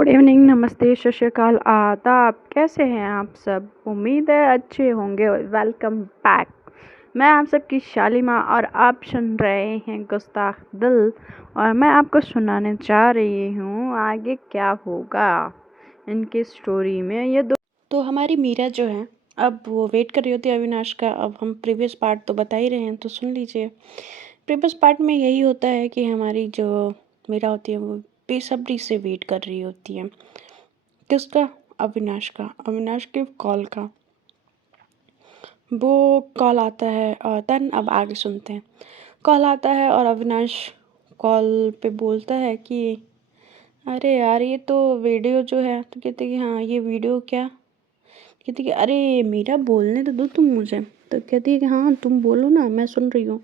Good evening, नमस्ते, सत श्री अकाल, आदाब। कैसे हैं आप सब? उम्मीद है अच्छे होंगे। Welcome back. मैं आप सबकी शालिमा और आप सुन रहे हैं गुस्ताख दिल। और मैं आपको सुनाने जा रही हूँ आगे क्या होगा इनकी स्टोरी में। ये दो तो हमारी मीरा जो है, अब वो वेट कर रही होती है अविनाश का। अब हम प्रीवियस पार्ट तो बता ही रहे हैं, तो सुन लीजिए। प्रीवियस पार्ट में यही होता है कि हमारी जो मीरा होती है वो बेसब्री से वेट कर रही होती है। किसका? अविनाश के कॉल का। वो कॉल आता है और देन अब आगे सुनते हैं। कॉल आता है और अविनाश कॉल पे बोलता है कि अरे यार, ये तो वीडियो जो है। तो कहते कि हाँ, ये वीडियो क्या? कहती कि अरे मीरा, बोलने तो दो तुम मुझे। तो कहती है कि हाँ तुम बोलो ना, मैं सुन रही हूँ।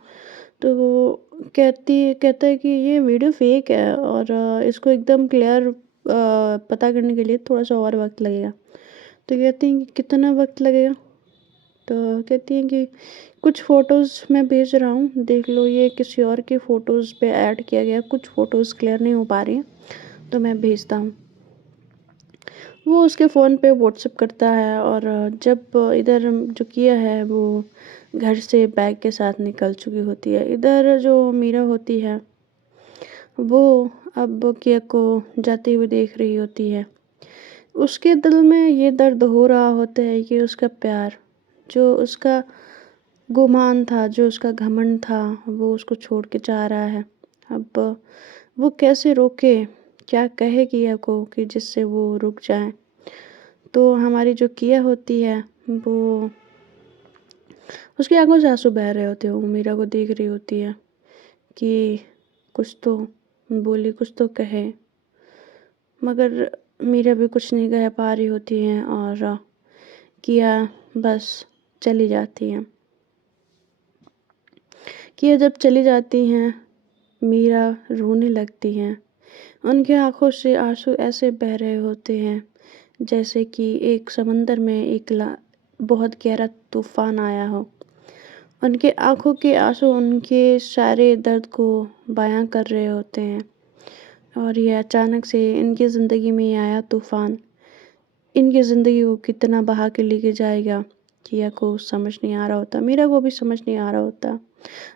तो वो कहता है कि ये वीडियो फेक है और इसको एकदम क्लियर पता करने के लिए थोड़ा सा और वक्त लगेगा। तो कहती हैं कि कितना वक्त लगेगा? तो कहती हैं कि कुछ फ़ोटोज़ मैं भेज रहा हूँ, देख लो। ये किसी और की फ़ोटोज़ पे ऐड किया गया, कुछ फ़ोटोज़ क्लियर नहीं हो पा रही हैं, तो मैं भेजता हूँ। वो उसके फ़ोन पे व्हाट्सएप करता है और जब इधर जो किया है वो घर से बैग के साथ निकल चुकी होती है। इधर जो मीरा होती है वो अब किया को जाते हुए देख रही होती है। उसके दिल में ये दर्द हो रहा होता है कि उसका प्यार, जो उसका गुमान था, जो उसका घमंड था, वो उसको छोड़ के जा रहा है। अब वो कैसे रोके, क्या कहे किया को कि जिससे वो रुक जाए। तो हमारी जो किया होती है वो, उसकी आंखों से आंसू बह रहे होते हैं। वो मीरा को देख रही होती है कि कुछ तो बोले, कुछ तो कहे, मगर मीरा भी कुछ नहीं कह पा रही होती है और किया बस चली जाती है। किया जब चली जाती हैं, मीरा रोने लगती हैं। उनकी आंखों से आंसू ऐसे बह रहे होते हैं जैसे कि एक समंदर में बहुत गहरा तूफान आया हो। उनके आंखों के आंसू उनके सारे दर्द को बयां कर रहे होते हैं। और ये अचानक से इनकी ज़िंदगी में आया तूफान इनकी ज़िंदगी को कितना बहा के लेके जाएगा, किया को समझ नहीं आ रहा होता। मीरा को भी समझ नहीं आ रहा होता।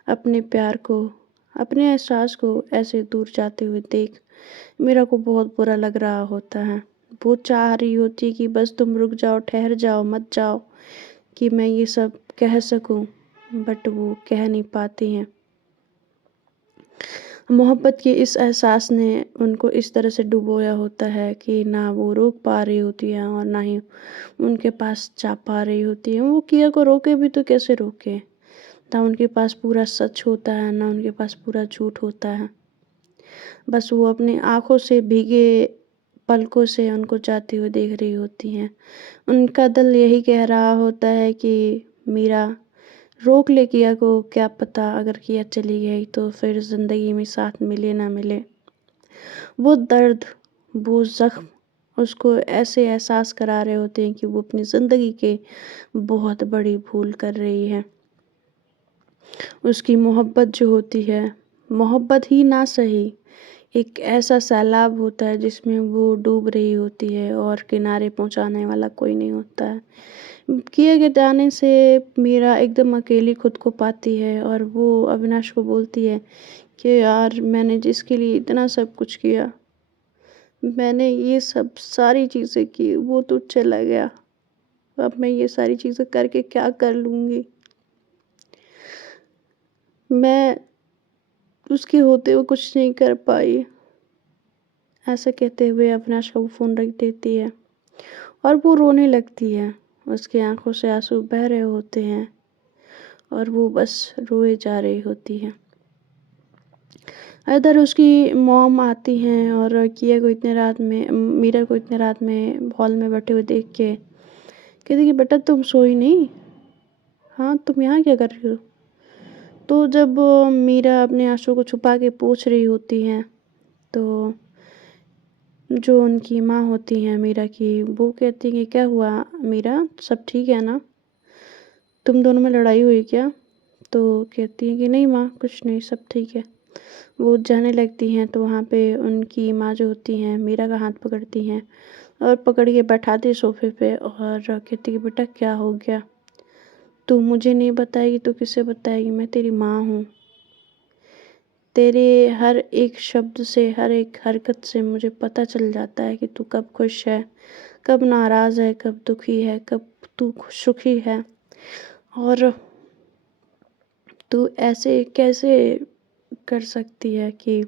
अपने प्यार को, अपने एहसास को ऐसे दूर जाते हुए देख मीरा को बहुत बुरा लग रहा होता है। वो चाह रही होती है कि बस तुम रुक जाओ, ठहर जाओ, मत जाओ, कि मैं ये सब कह सकूं, बट वो कह नहीं पाती हैं। मोहब्बत के इस एहसास ने उनको इस तरह से डुबोया होता है कि ना वो रोक पा रही होती है और ना ही उनके पास जा पा रही होती है। वो किया को रोके भी तो कैसे रोके? ना उनके पास पूरा सच होता है, ना उनके पास पूरा झूठ होता है। बस वो अपनी आँखों से भीगे पलकों से उनको जाते हुए देख रही होती हैं। उनका दिल यही कह रहा होता है कि मीरा रोक ले किया को, क्या पता अगर किया चली गई तो फिर ज़िंदगी में साथ मिले ना मिले। वो दर्द, वो ज़ख्म उसको ऐसे एहसास करा रहे होते हैं कि वो अपनी ज़िंदगी के बहुत बड़ी भूल कर रही है। उसकी मोहब्बत जो होती है, मोहब्बत ही ना सही, एक ऐसा सैलाब होता है जिसमें वो डूब रही होती है और किनारे पहुंचाने वाला कोई नहीं होता है। किए के जाने से मीरा एकदम अकेली खुद को पाती है और वो अविनाश को बोलती है कि यार, मैंने जिसके लिए इतना सब कुछ किया, मैंने ये सब सारी चीज़ें की, वो तो चला गया। अब मैं ये सारी चीज़ें करके क्या कर लूँगी? मैं उसके होते हुए कुछ नहीं कर पाई। ऐसा कहते हुए अविनाश का वो फ़ोन रख देती है और वो रोने लगती है। उसकी आंखों से आंसू बह रहे होते हैं और वो बस रोए जा रही होती है। इधर उसकी मॉम आती हैं और किया को इतने रात में, मीरा को इतने रात में हॉल में बैठे हुए देख के कहती कि बेटा तुम सोई नहीं? हाँ, तुम यहाँ क्या कर रही हो? तो जब मीरा अपने आंसू को छुपा के पूछ रही होती हैं तो जो उनकी माँ होती हैं मीरा की, वो कहती हैं कि क्या हुआ मीरा, सब ठीक है ना? तुम दोनों में लड़ाई हुई क्या? तो कहती हैं कि नहीं माँ, कुछ नहीं, सब ठीक है। वो जाने लगती हैं तो वहाँ पे उनकी माँ जो होती हैं मीरा का हाथ पकड़ती हैं और पकड़ के बैठाती सोफे पे और कहती कि बेटा क्या हो गया, तू मुझे नहीं बताएगी तो किसे बताएगी, मैं तेरी माँ हूँ। तेरे हर एक शब्द से, हर एक हरकत से मुझे पता चल जाता है कि तू कब खुश है, कब नाराज़ है, कब दुखी है, कब तू सुखी है, और तू ऐसे कैसे कर सकती है कि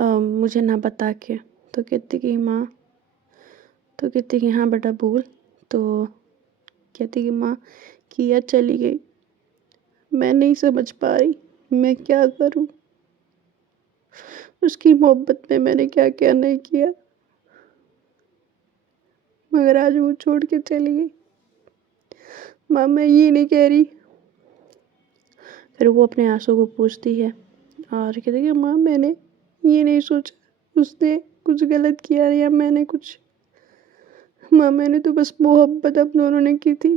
मुझे ना बता के। तो कहती कि माँ, तो कहती कि हाँ बेटा बोल। तो कहती कि माँ, किया चली गई, मैं नहीं समझ पा रही, मैं क्या करूँ, उसकी मोहब्बत में मैंने क्या क्या नहीं किया, मगर आज वो छोड़ के चली गई। माँ मैं ये नहीं कह रही। फिर वो अपने आंसू को पूछती है और कहती है कि माँ मैंने ये नहीं सोचा उसने कुछ गलत किया या मैंने कुछ, माँ मैंने तो बस मोहब्बत अब दोनों ने की थी,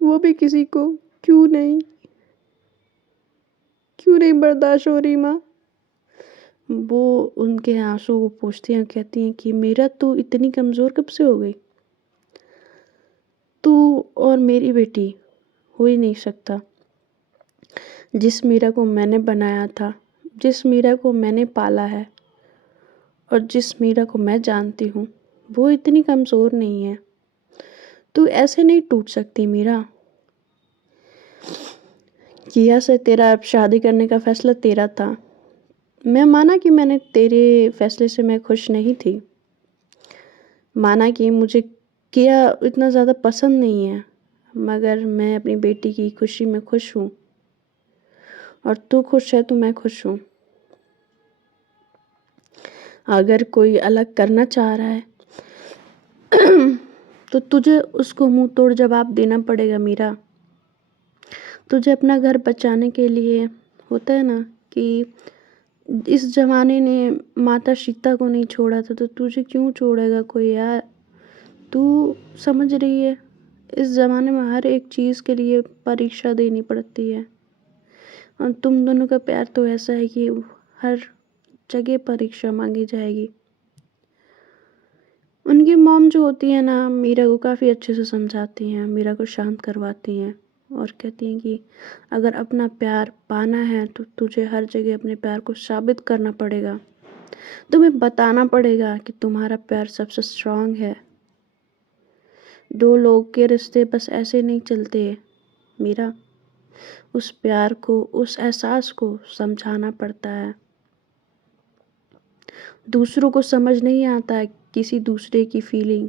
वो भी किसी को क्यों नहीं बर्दाश्त हो रही माँ। वो उनके आंसू को पोंछती हैं, कहती हैं कि मीरा तू इतनी कमज़ोर कब से हो गई, तू और मेरी बेटी हो ही नहीं सकता। जिस मीरा को मैंने बनाया था, जिस मीरा को मैंने पाला है और जिस मीरा को मैं जानती हूँ, वो इतनी कमज़ोर नहीं है। तू ऐसे नहीं टूट सकती मीरा। किया से तेरा अब शादी करने का फैसला तेरा था। मैं माना कि मैंने तेरे फैसले से मैं खुश नहीं थी, माना कि मुझे किया इतना ज़्यादा पसंद नहीं है, मगर मैं अपनी बेटी की खुशी में खुश हूँ और तू खुश है तो मैं खुश हूँ। अगर कोई अलग करना चाह रहा है तो तुझे उसको मुंह तोड़ जवाब देना पड़ेगा मीरा। तुझे अपना घर बचाने के लिए, होता है ना कि इस जमाने ने माता सीता को नहीं छोड़ा था तो तुझे क्यों छोड़ेगा कोई यार। तू समझ रही है, इस ज़माने में हर एक चीज़ के लिए परीक्षा देनी पड़ती है और तुम दोनों का प्यार तो ऐसा है कि हर जगह परीक्षा मांगी जाएगी। उनकी मॉम जो होती है ना, मीरा को काफ़ी अच्छे से समझाती हैं, मीरा को शांत करवाती हैं और कहती हैं कि अगर अपना प्यार पाना है तो तुझे हर जगह अपने प्यार को साबित करना पड़ेगा। तुम्हें बताना पड़ेगा कि तुम्हारा प्यार सबसे स्ट्रांग है। दो लोग के रिश्ते बस ऐसे नहीं चलते मीरा, उस प्यार को, उस एहसास को समझाना पड़ता है। दूसरों को समझ नहीं आता है किसी दूसरे की फीलिंग,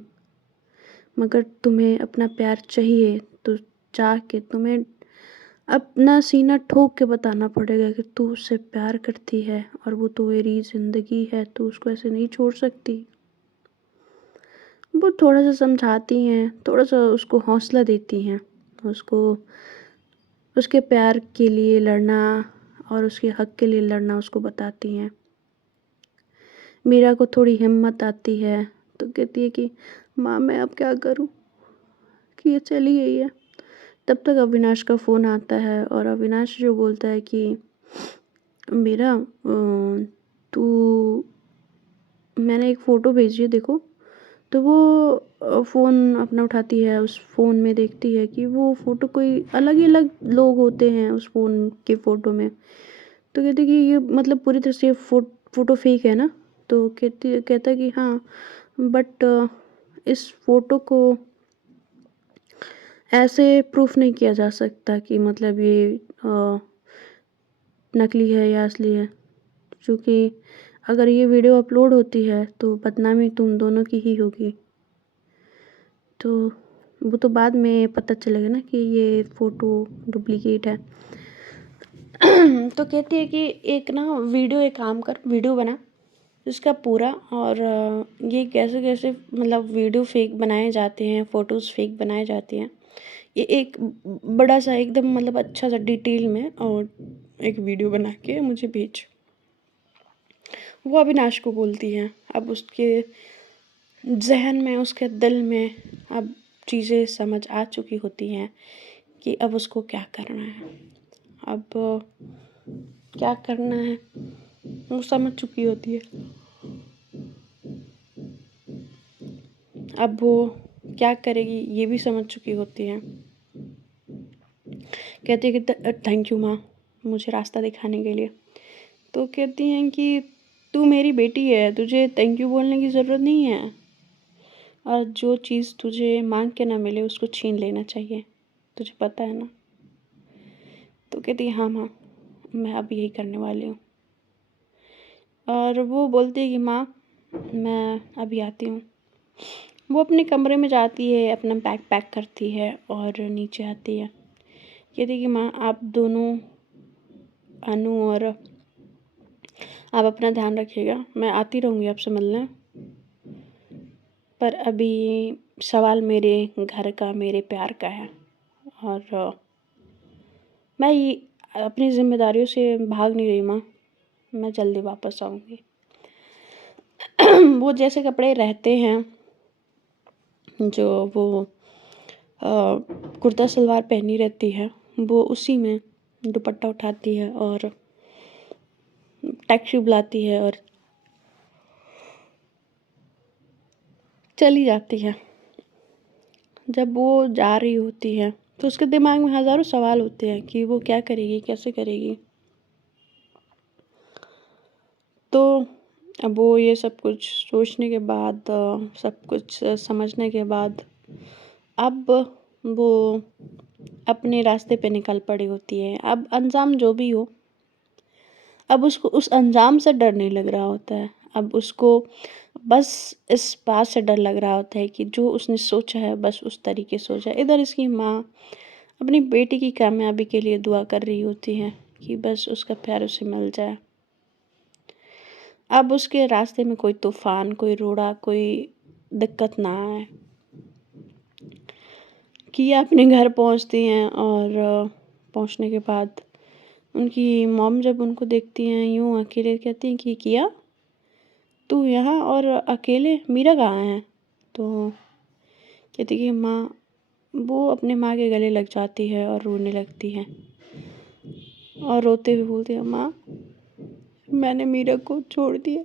मगर तुम्हें अपना प्यार चाहिए तो चाह के तुम्हें अपना सीना ठोक के बताना पड़ेगा कि तू उससे प्यार करती है और वो तुम्हारी ज़िंदगी है, तू उसको ऐसे नहीं छोड़ सकती। वो थोड़ा सा समझाती हैं, थोड़ा सा उसको हौसला देती हैं, उसको उसके प्यार के लिए लड़ना और उसके हक के लिए लड़ना उसको बताती हैं। मीरा को थोड़ी हिम्मत आती है तो कहती है कि माँ मैं अब क्या करूँ कि ये चली गई है। तब तक अविनाश का फ़ोन आता है और अविनाश जो बोलता है कि मीरा तू, मैंने एक फ़ोटो भेजी है देखो। तो वो फ़ोन अपना उठाती है, उस फ़ोन में देखती है कि वो फ़ोटो कोई अलग ही अलग लोग होते हैं उस फ़ोन के फ़ोटो में। तो कहती है कि ये मतलब पूरी तरह से फ़ोटो फेक है ना। तो कहता है कि हाँ, बट इस फ़ोटो को ऐसे प्रूफ नहीं किया जा सकता कि मतलब ये नकली है या असली है, क्योंकि अगर ये वीडियो अपलोड होती है तो बदनामी तुम दोनों की ही होगी। तो वो तो बाद में पता चलेगा ना कि ये फ़ोटो डुप्लीकेट है। तो कहती है कि एक काम कर, वीडियो बना इसका पूरा, और ये कैसे कैसे मतलब वीडियो फेक बनाए जाते हैं, फ़ोटोज़ फेक बनाए जाते हैं, ये एक बड़ा सा एकदम मतलब अच्छा सा डिटेल में और एक वीडियो बना के मुझे भेज। वो अविनाश को बोलती हैं। अब उसके ज़हन में, उसके दिल में अब चीज़ें समझ आ चुकी होती हैं कि अब उसको क्या करना है। अब क्या करना है वो समझ चुकी होती है। अब वो क्या करेगी ये भी समझ चुकी होती है। कहती है कि थैंक यू माँ मुझे रास्ता दिखाने के लिए। तो कहती हैं कि तू मेरी बेटी है, तुझे थैंक यू बोलने की ज़रूरत नहीं है, और जो चीज़ तुझे मांग के ना मिले उसको छीन लेना चाहिए, तुझे पता है ना। तो कहती है हाँ माँ मैं अब यही करने वाली हूँ। और वो बोलती है कि माँ मैं अभी आती हूँ। वो अपने कमरे में जाती है, अपना बैग पैक करती है और नीचे आती है। कहती है कि माँ आप दोनों, अनु और आप अपना ध्यान रखिएगा, मैं आती रहूँगी आपसे मिलने, पर अभी सवाल मेरे घर का, मेरे प्यार का है, और मैं ये अपनी जिम्मेदारियों से भाग नहीं रही माँ, मैं जल्दी वापस आऊँगी। वो जैसे कपड़े रहते हैं जो वो कुर्ता सलवार पहनी रहती है, वो उसी में दुपट्टा उठाती है और टैक्सी बुलाती है और चली जाती है। जब वो जा रही होती है तो उसके दिमाग में हज़ारों सवाल होते हैं कि वो क्या करेगी, कैसे करेगी। तो अब वो ये सब कुछ सोचने के बाद, सब कुछ समझने के बाद, अब वो अपने रास्ते पे निकल पड़ी होती है। अब अंजाम जो भी हो, अब उसको उस अंजाम से डर नहीं लग रहा होता है। अब उसको बस इस बात से डर लग रहा होता है कि जो उसने सोचा है बस उस तरीके से हो जाए। इधर इसकी माँ अपनी बेटी की कामयाबी के लिए दुआ कर रही होती है कि बस उसका प्यार उसे मिल जाए। अब उसके रास्ते में कोई तूफान, कोई रोड़ा, कोई दिक्कत ना आए। किया अपने घर पहुंचती हैं और पहुंचने के बाद उनकी मॉम जब उनको देखती हैं यूं अकेले, कहती हैं कि किया तू यहाँ और अकेले, मीरा कहाँ है। तो कहती कि माँ, वो अपने माँ के गले लग जाती है और रोने लगती है और रोते हुए बोलती है माँ मैंने मीरा को छोड़ दिया,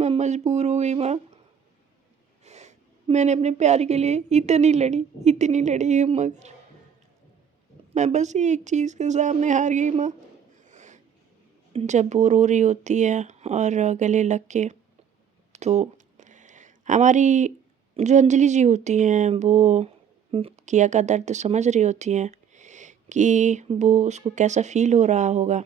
मैं मजबूर हो गई माँ, मैंने अपने प्यार के लिए इतनी लड़ी है, मगर मैं बस एक चीज़ के सामने हार गई माँ। जब वो रो रही होती है और गले लग के, तो हमारी जो अंजलि जी होती हैं वो किया का दर्द समझ रही होती हैं कि वो उसको कैसा फील हो रहा होगा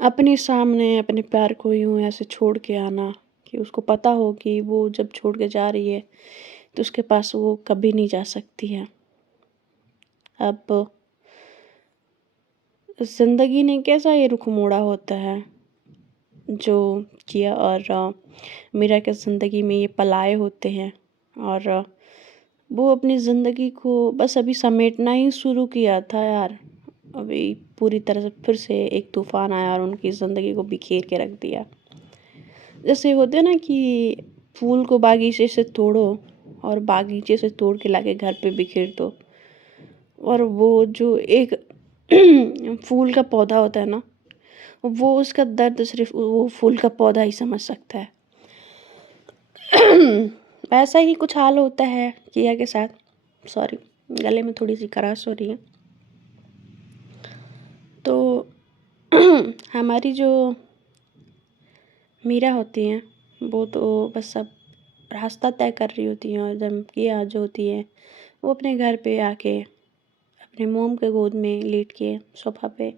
अपने सामने अपने प्यार को यूं ऐसे छोड़ के आना, कि उसको पता हो कि वो जब छोड़ के जा रही है तो उसके पास वो कभी नहीं जा सकती है। अब जिंदगी ने कैसा ये रुख मोड़ा होता है जो किया और मीरा के ज़िंदगी में ये पल आए होते हैं, और वो अपनी ज़िंदगी को बस अभी समेटना ही शुरू किया था यार, अभी पूरी तरह से फिर से एक तूफान आया और उनकी ज़िंदगी को बिखेर के रख दिया। जैसे होते हैं ना कि फूल को बागीचे से तोड़ो और बागीचे से तोड़ के लाके घर पे बिखेर दो, और वो जो एक फूल का पौधा होता है ना, वो उसका दर्द सिर्फ वो फूल का पौधा ही समझ सकता है। ऐसा ही कुछ हाल होता है किया के साथ। सॉरी, गले में थोड़ी सी खराश हो रही है। तो हमारी जो मीरा होती हैं वो तो बस अब रास्ता तय कर रही होती हैं, और जब किया जो होती है वो अपने घर पे आके अपने मोम के गोद में लेट के सोफा पे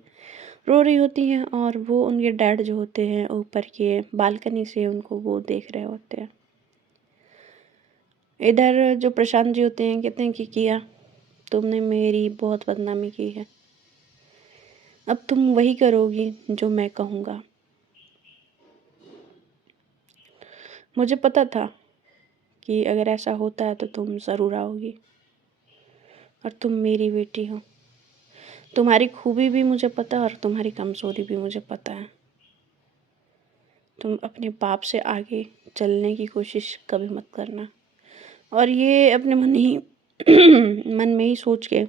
रो रही होती हैं, और वो उनके डैड जो होते हैं ऊपर के बालकनी से उनको वो देख रहे होते हैं। इधर जो प्रशांत जी होते हैं कहते हैं कि किया तुमने मेरी बहुत बदनामी की है, अब तुम वही करोगी जो मैं कहूँगा। मुझे पता था कि अगर ऐसा होता है तो तुम ज़रूर आओगी, और तुम मेरी बेटी हो, तुम्हारी खूबी भी मुझे पता है और तुम्हारी कमज़ोरी भी मुझे पता है। तुम अपने बाप से आगे चलने की कोशिश कभी मत करना। और ये अपने मन में ही सोच के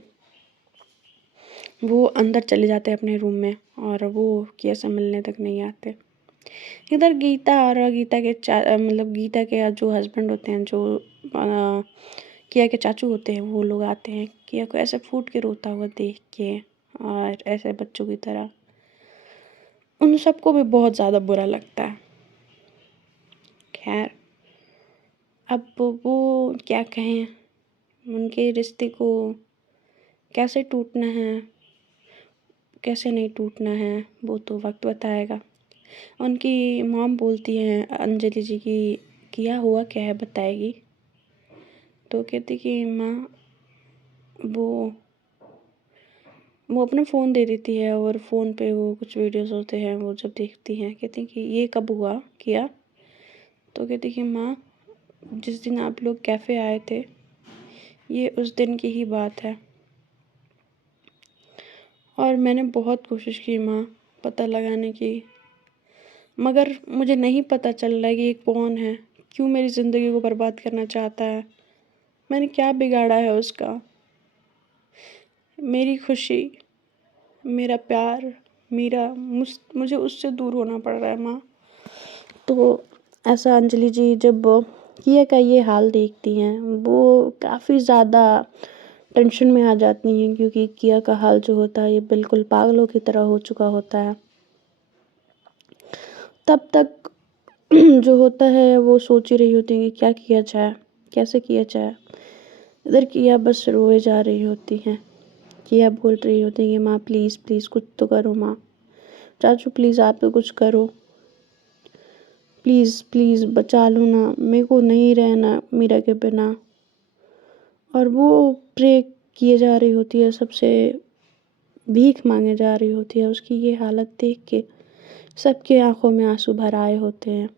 वो अंदर चले जाते हैं अपने रूम में और वो किया से मिलने तक नहीं आते। इधर गीता और गीता के मतलब गीता के जो हस्बैंड होते हैं, जो किया के चाचू होते हैं, वो लोग आते हैं किया को ऐसे फूट के रोता हुआ देख के, और ऐसे बच्चों की तरह उन सबको भी बहुत ज़्यादा बुरा लगता है। खैर, अब वो क्या कहें, उनके रिश्ते को कैसे टूटना है कैसे नहीं टूटना है वो तो वक्त बताएगा। उनकी मॉम बोलती है अंजलि जी की किया हुआ क्या है बताएगी, तो कहती कि माँ वो अपना फ़ोन दे देती है और फ़ोन पे वो कुछ वीडियोस होते हैं, वो जब देखती हैं कहती कि ये कब हुआ किया, तो कहती कि माँ जिस दिन आप लोग कैफ़े आए थे ये उस दिन की ही बात है, और मैंने बहुत कोशिश की माँ पता लगाने की, मगर मुझे नहीं पता चल रहा है कि ये कौन है, क्यों मेरी ज़िंदगी को बर्बाद करना चाहता है, मैंने क्या बिगाड़ा है उसका, मेरी खुशी, मेरा प्यार, मुझे उससे दूर होना पड़ रहा है माँ। तो ऐसा अंजलि जी जब किया का ये हाल देखती हैं वो काफ़ी ज़्यादा टेंशन में आ जाती हैं, क्योंकि किया का हाल जो होता है ये बिल्कुल पागलों की तरह हो चुका होता है। तब तक जो होता है वो सोच ही रही होती है कि क्या किया जाए, कैसे किया जाए। इधर किया बस रोए जा रही होती हैं। किया बोल रही होती है कि माँ प्लीज़ प्लीज़ कुछ तो करो माँ, चाचू प्लीज़ आप तो कुछ करो, प्लीज़ प्लीज़ बचा लो ना, मेरे को नहीं रहना मीरा के बिना। और वो प्रे किए जा रही होती है, सबसे भीख मांगे जा रही होती है। उसकी ये हालत देख के सबके आंखों में आंसू भर आए होते हैं,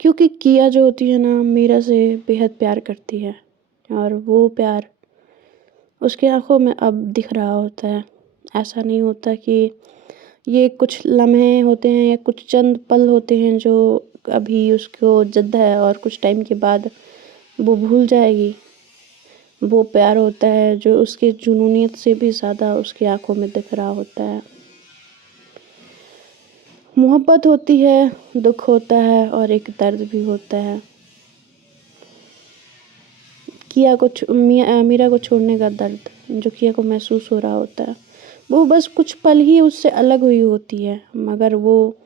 क्योंकि किया जो होती है ना मीरा से बेहद प्यार करती है, और वो प्यार उसकी आंखों में अब दिख रहा होता है। ऐसा नहीं होता कि ये कुछ लम्हे होते हैं या कुछ चंद पल होते हैं जो अभी उसको जिद है और कुछ टाइम के बाद वो भूल जाएगी। वो प्यार होता है जो उसके जुनूनियत से भी ज़्यादा उसकी आंखों में दिख रहा होता है। मोहब्बत होती है, दुख होता है और एक दर्द भी होता है। मीरा को छोड़ने का दर्द जो किया को महसूस हो रहा होता है, वो बस कुछ पल ही उससे अलग हुई होती है, मगर वो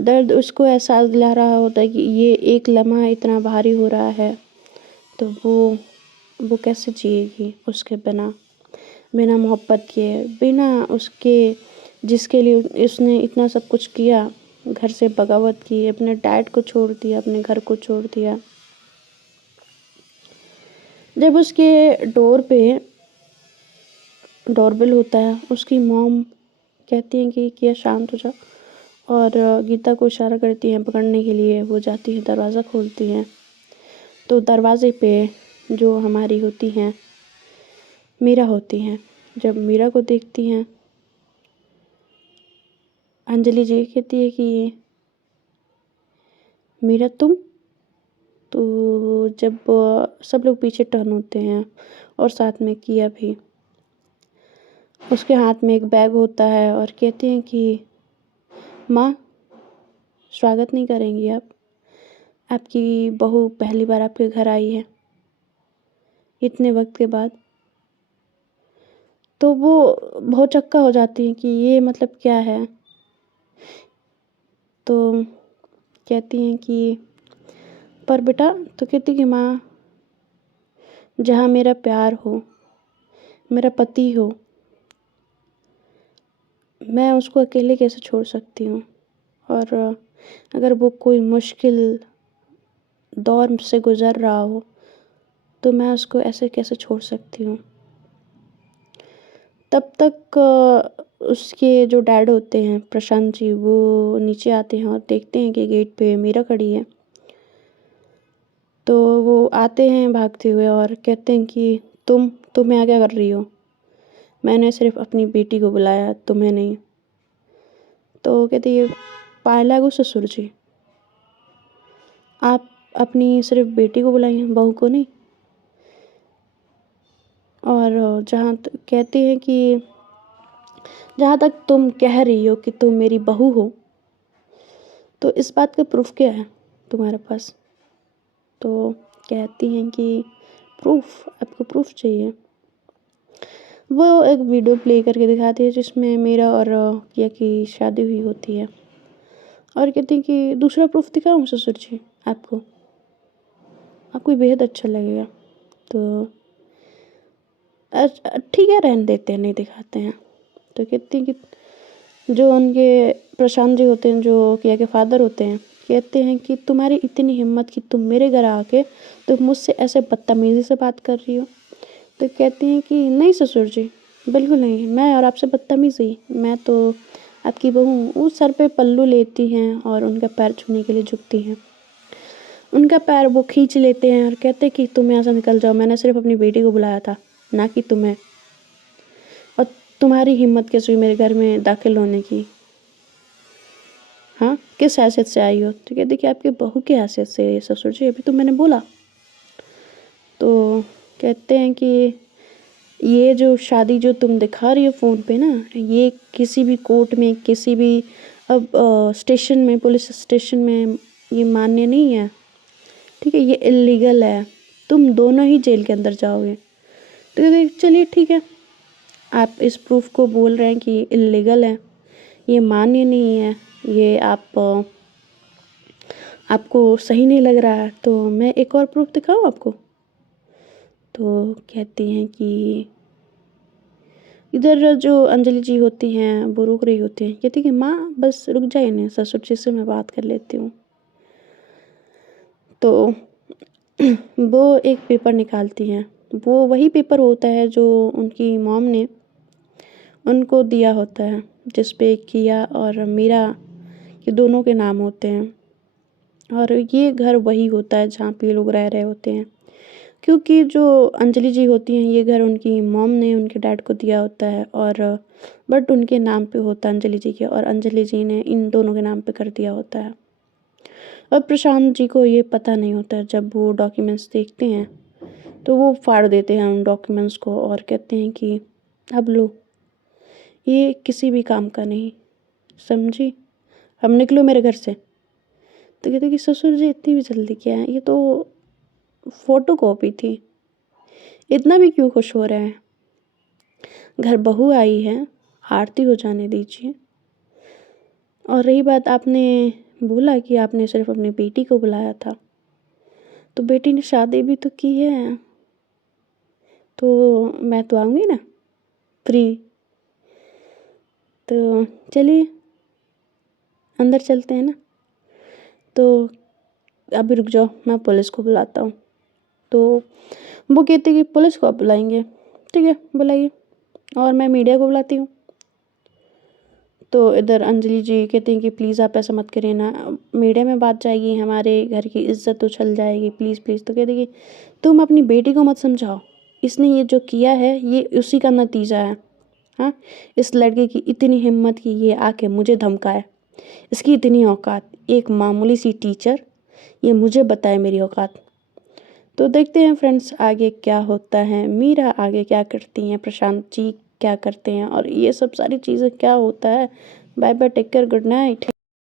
दर्द उसको एहसास दिला रहा होता है कि ये एक लम्हा इतना भारी हो रहा है, तो वो कैसे जिएगी उसके बिना, बिना मोहब्बत के, बिना उसके जिसके लिए उसने इतना सब कुछ किया, घर से बगावत की, अपने डैड को छोड़ दिया, अपने घर को छोड़ दिया। जब उसके डोर पे डोरबेल होता है, उसकी मॉम कहती हैं कि किया शांत हो जा, और गीता को इशारा करती हैं पकड़ने के लिए। वो जाती है, दरवाज़ा खोलती हैं, तो दरवाजे पे जो हमारी होती हैं मीरा होती हैं। जब मीरा को देखती हैं, अंजलि जी कहती है कि मीरा तुम, तो जब सब लोग पीछे टर्न होते हैं और साथ में किया भी, उसके हाथ में एक बैग होता है और कहते हैं कि माँ स्वागत नहीं करेंगी आप, आपकी बहू पहली बार आपके घर आई है इतने वक्त के बाद। तो वो बहुत चक्का हो जाती है कि ये मतलब क्या है। तो कहती हैं कि पर बेटा, तो कहती कि माँ जहाँ मेरा प्यार हो, मेरा पति हो, मैं उसको अकेले कैसे छोड़ सकती हूँ, और अगर वो कोई मुश्किल दौर से गुज़र रहा हो तो मैं उसको ऐसे कैसे छोड़ सकती हूँ। तब तक उसके जो डैड होते हैं प्रशांत जी, वो नीचे आते हैं और देखते हैं कि गेट पे मीरा खड़ी है। तो वो आते हैं भागते हुए और कहते हैं कि तुम यहाँ क्या कर रही हो, मैंने सिर्फ अपनी बेटी को बुलाया, तुम्हें नहीं। तो कहते ये पाए लागू ससुर जी, आप अपनी सिर्फ बेटी को बुलाई हैं, बहू को नहीं। और कहते हैं कि जहाँ तक तुम कह रही हो कि तुम मेरी बहू हो, तो इस बात का प्रूफ क्या है तुम्हारे पास? तो कहती हैं कि प्रूफ, आपको प्रूफ चाहिए। वो एक वीडियो प्ले करके दिखाती है जिसमें मीरा और किया की शादी हुई होती है, और कहती हैं कि दूसरा प्रूफ दिखाऊं ससुर जी आपको? आपको बेहद अच्छा लगेगा। तो ठीक है, रहने देते हैं, नहीं दिखाते हैं। तो कहती हैं कि जो उनके प्रशांत जी होते हैं, जो किया के फादर होते हैं, कहते हैं कि तुम्हारी इतनी हिम्मत कि तुम मेरे घर आके तुम मुझसे ऐसे बदतमीज़ी से बात कर रही हो। तो कहती हैं कि नहीं ससुर जी, बिल्कुल नहीं, मैं और आपसे बदतमीज़ हुई, मैं तो आपकी बहू हूँ। वो सर पे पल्लू लेती हैं और उनका पैर छूने के लिए झुकती हैं। उनका पैर वो खींच लेते हैं और कहते हैं कि तुम यहाँ से निकल जाओ, मैंने सिर्फ अपनी बेटी को बुलाया था, ना कि तुम्हें। और तुम्हारी हिम्मत कैसे हुई मेरे घर में दाखिल होने की? हाँ, किस हैसियत से आई हो? तो कहती कि आपकी बहू की हैसियत से ससुर जी, अभी तो मैंने बोला। तो कहते हैं कि ये जो शादी जो तुम दिखा रही हो फ़ोन पे ना, ये किसी भी कोर्ट में, किसी भी अब स्टेशन में, पुलिस स्टेशन में ये मान्य नहीं है, ठीक है? ये इल्लीगल है, तुम दोनों ही जेल के अंदर जाओगे। तो कहते चलिए ठीक है, आप इस प्रूफ को बोल रहे हैं कि इल्लीगल है, ये मान्य नहीं है, ये आपको सही नहीं लग रहा है, तो मैं एक और प्रूफ दिखाऊँ आपको? तो कहती हैं कि इधर जो अंजलि जी होती हैं वो रुक रही होती हैं, कहती कि माँ बस रुक जाइए ना, ससुर जी से मैं बात कर लेती हूँ। तो वो एक पेपर निकालती हैं, वो वही पेपर होता है जो उनकी मॉम ने उनको दिया होता है, जिस पे किया और मीरा के दोनों के नाम होते हैं। और ये घर वही होता है जहाँ पे ये लोग रह रहे होते हैं, क्योंकि जो अंजलि जी होती हैं ये घर उनकी मॉम ने उनके डैड को दिया होता है, और बट उनके नाम पे होता है अंजलि जी के, और अंजलि जी ने इन दोनों के नाम पे कर दिया होता है। और प्रशांत जी को ये पता नहीं होता है, जब वो डॉक्यूमेंट्स देखते हैं तो वो फाड़ देते हैं उन डॉक्यूमेंट्स को और कहते हैं कि अब लो, ये किसी भी काम का नहीं, समझी? अब निकलो मेरे घर से। तो कहते कि ससुर जी इतनी भी जल्दी क्या है, ये तो फोटो कॉपी थी, इतना भी क्यों खुश हो रहे हैं? घर बहू आई है, आरती हो जाने दीजिए। और रही बात, आपने बोला कि आपने सिर्फ अपनी बेटी को बुलाया था, तो बेटी ने शादी भी तो की है, तो मैं तो आऊँगी ना फ्री। तो चलिए अंदर चलते हैं ना। तो अभी रुक जाओ, मैं पुलिस को बुलाता हूँ। तो वो कहते कि पुलिस को आप बुलाएंगे, ठीक है बुलाइए, और मैं मीडिया को बुलाती हूँ। तो इधर अंजलि जी कहती हैं कि प्लीज़ आप ऐसा मत करिए ना, मीडिया में बात जाएगी, हमारे घर की इज्जत उछल जाएगी, प्लीज़ प्लीज़। तो कहती कि तुम अपनी बेटी को मत समझाओ, इसने ये जो किया है ये उसी का नतीजा है। हाँ, इस लड़के की इतनी हिम्मत कि ये आके मुझे धमकाए, इसकी इतनी औकात, एक मामूली सी टीचर ये मुझे बताए मेरी औकात। तो देखते हैं फ्रेंड्स आगे क्या होता है, मीरा आगे क्या करती हैं, प्रशांत जी क्या करते हैं, और ये सब सारी चीज़ें क्या होता है। Bye bye, take care, good night.